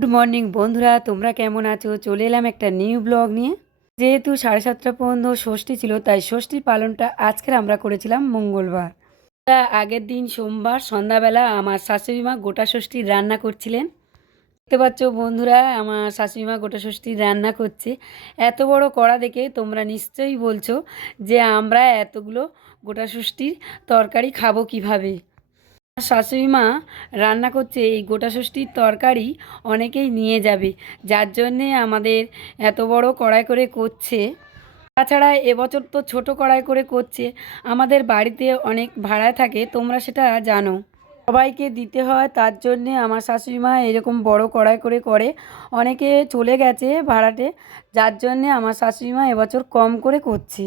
Good morning বন্ধুরা, তোমরা কেমন আছো? চলে এলাম একটা নিউ ব্লগ নিয়ে। যেহেতু 7:30 পর্যন্ত ষষ্ঠী ছিল, তাই ষষ্ঠীর পালনটা আজকের আমরা করেছিলাম মঙ্গলবার। আগের দিন সোমবার সন্ধ্যাবেলা আমার শাশুড়ি মা গোটা ষষ্ঠীর রান্না করছিলেন। দেখতে পাচ্ছ বন্ধুরা, আমার শাশুড়ি মা গোটা ষষ্ঠীর রান্না করছে। এত বড় কড়া দেখে তোমরা নিশ্চয়ই বলছো যে আমরা এতগুলো গোটা ষষ্ঠীর তরকারি খাবো কিভাবে। শাশুড়ি মা রান্না করছে এই গোটা ষষ্ঠীর তরকারি অনেকেই নিয়ে যাবে, যার জন্যে আমাদের এত বড় কড়াই করে করছে। তাছাড়া এবছর তো ছোট কড়াই করে করছে। আমাদের বাড়িতে অনেক ভাড়ায় থাকে, তোমরা সেটা জানো। সবাইকে দিতে হয়, তার জন্যে আমার শাশুড়ি মা এরকম বড় কড়াই করে করে। অনেকে চলে গেছে ভাড়াটে, যার জন্যে আমার শাশুড়ি মা এবছর কম করে করছে।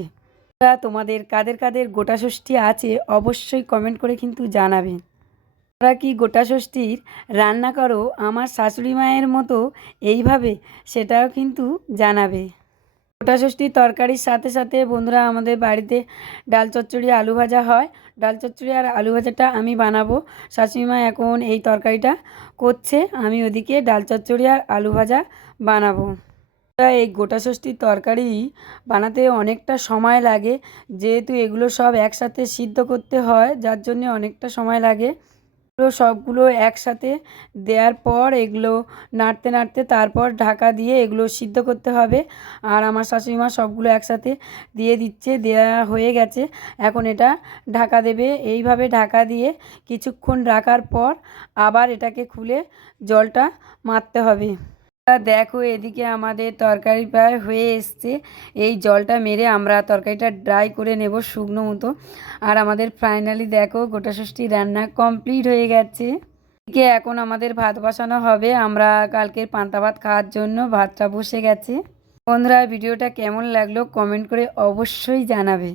তোমাদের কাদের কাদের গোটা ষষ্ঠী আছে অবশ্যই কমেন্ট করে কিন্তু জানাবে। তোমরা কি গোটা ষষ্ঠীর রান্না করো আমার শাশুড়ি মায়ের মতো এইভাবে? সেটাও কিন্তু জানাবে। গোটা ষষ্ঠীর তরকারির সাথে সাথে বন্ধুরা আমাদের বাড়িতে ডাল চচ্চড়ি আলু ভাজা হয়। ডাল চচ্চড়ি আর আলু ভাজাটা আমি বানাবো। শাশুড়ি মা এখন এই তরকারিটা করছে, আমি ওদিকে ডাল চচ্চড়ি আর আলু ভাজা বানাবো। এই গোটা ষষ্ঠীর তরকারি বানাতে অনেকটা সময় লাগে, যেহেতু এগুলো সব একসাথে সিদ্ধ করতে হয়, যার জন্যে অনেকটা সময় লাগে। সবগুলো একসাথে দেওয়ার পর এগুলো নাড়তে নাড়তে তারপর ঢাকা দিয়ে এগুলো সিদ্ধ করতে হবে। আর আমার শাশুড়ি মা সবগুলো একসাথে দিয়ে দিচ্ছে, দেওয়া হয়ে গেছে। এখন এটা ঢাকা দেবে। এইভাবে ঢাকা দিয়ে কিছুক্ষণ রাখার পর আবার এটাকে খুলে জলটা মারতে হবে। দেখো এদিকে আমাদের তরকারি প্রায় হয়ে এসছে। এই জলটা মেরে আমরা তরকারিটা ড্রাই করে নেব শুকনো মতো। আর আমাদের ফাইনালি দেখো গোটা ষষ্ঠী রান্না কমপ্লিট হয়ে গেছে। এদিকে এখন আমাদের ভাত বসানো হবে। আমরা কালকের পান্তা ভাত খাওয়ার জন্য ভাতটা বসে গেছে। বন্ধুরা ভিডিওটা কেমন লাগলো কমেন্ট করে অবশ্যই জানাবে।